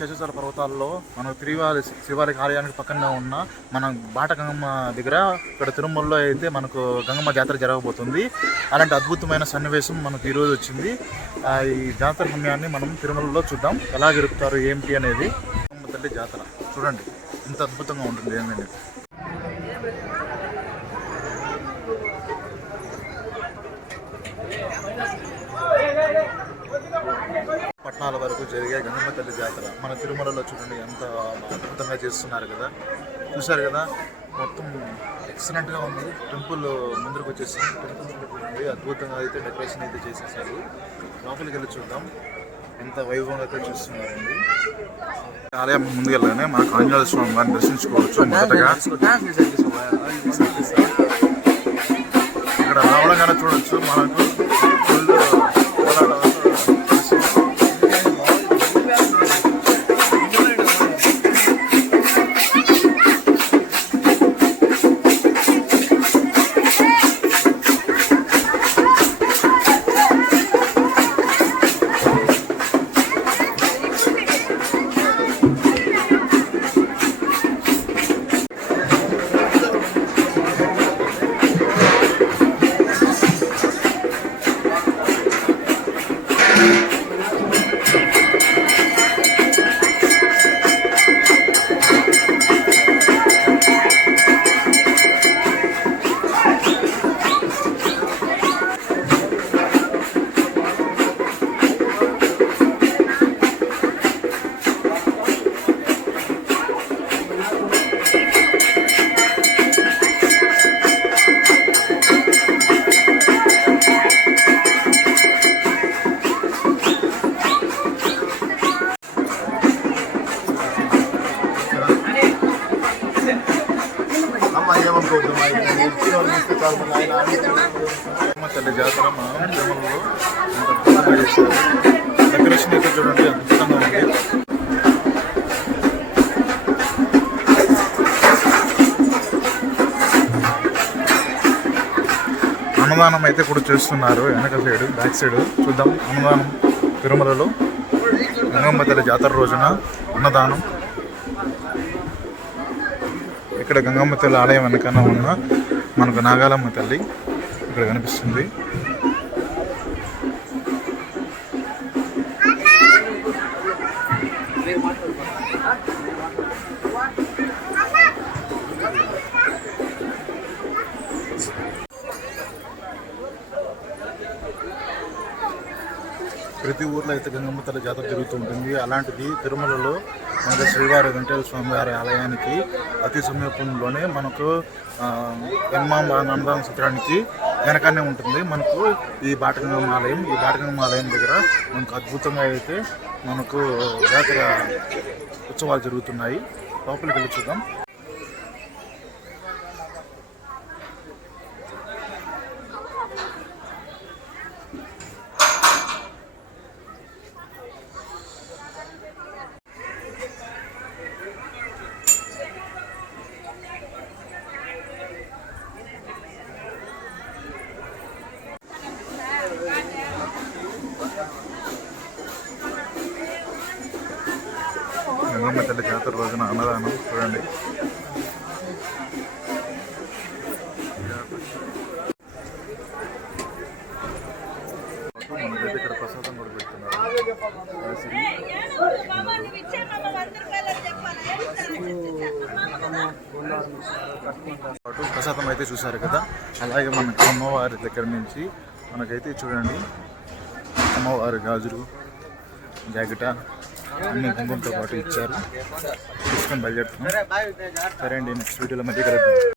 శేషాచల పర్వతాల్లో మన శ్రీవారి ఆలయానికి పక్కనే ఉన్న మన బాట గంగమ్మ దగ్గర ఇక్కడ తిరుమలలో అయితే మనకు గంగమ్మ జాతర జరగబోతుంది. అలాంటి అద్భుతమైన సన్నివేశం మనకు ఈరోజు వచ్చింది. ఈ జాతర సమయాన్ని మనం తిరుమలలో చూద్దాం, ఎలా జరుపుతారు ఏంటి అనేది. గంగమ్మ తల్లి జాతర చూడండి ఎంత అద్భుతంగా ఉంటుంది ఏంటండి. పట్నాల వరకు జరిగే గంగమ్మ తల్లి జాతర మన తిరుమలలో చూడండి ఎంత అద్భుతంగా చేస్తున్నారు కదా. చూశారు కదా, మొత్తం ఎక్సలెంట్గా ఉంది. టెంపుల్ ముందరకు వచ్చేసి టెంపుల్ అద్భుతంగా అయితే డెకరేషన్ అయితే చేసేసారు. లోపలికి వెళ్ళి చూద్దాం ఎంత వైభవంగా అయితే చూస్తున్నారండి. ఆలయం ముందుకెళ్ళగానే మనకు ఆంజనేయ స్వామి వారిని దర్శించుకోవచ్చు. మొదటగా ఇక్కడ రావడంగానే చూడొచ్చు మనకు తల్లి జాతర మన తిరుమలలో ఎంత అద్భుతంగా చేశారు. డెకరేషన్ అయితే చూడండి అద్భుతంగా ఉంది. అన్నదానం అయితే కూడా చేస్తున్నారు వెనక సైడ్, బ్యాక్ సైడ్ చూద్దాం. అన్నదానం తిరుమలలో గంగమ్మ తల్లి జాతర రోజున అన్నదానం. ఇక్కడ గంగమ్మ తల్లి ఆలయం వెనకన్నా ఉన్న మనకు నాగాలమ్మ తల్లి ఇక్కడ కనిపిస్తుంది. ప్రతి ఊర్లో అయితే గంగమ్మ తల్లి జాతర జరుగుతూ ఉంటుంది. అలాంటిది తిరుమలలో మనకు శ్రీవారి వెంకటేశ్వర స్వామి వారి ఆలయానికి అతి సమీపంలోనే మనకు అన్నదాన సత్రానికి వెనకనే ఉంటుంది మనకు ఈ బాటగంగమ్మ ఆలయం. ఈ బాటగంగమ్మ ఆలయం దగ్గర మనకు అద్భుతంగా అయితే మనకు జాతర ఉత్సవాలు జరుగుతున్నాయి. లోపలికి వెళ్ళి చూద్దాం. గంగమ్మ తల్లి జాతర రోజున అన్నదానం చూడండి. మనకైతే ఇక్కడ ప్రసాదం కూడా పెడుతున్నారు. ప్రసాదం అయితే చూసారు కదా. అలాగే మనకు అమ్మవారి దగ్గర నుంచి మనకైతే చూడండి అమ్మవారి గాజులు, జాకెట అన్ని కుంకుమతో పాటు ఇచ్చారు. తీసుకొని బయలుదేరుతున్నాం. సరే అండి, నెక్స్ట్ వీడియోలో మధ్య కలుద్దాం.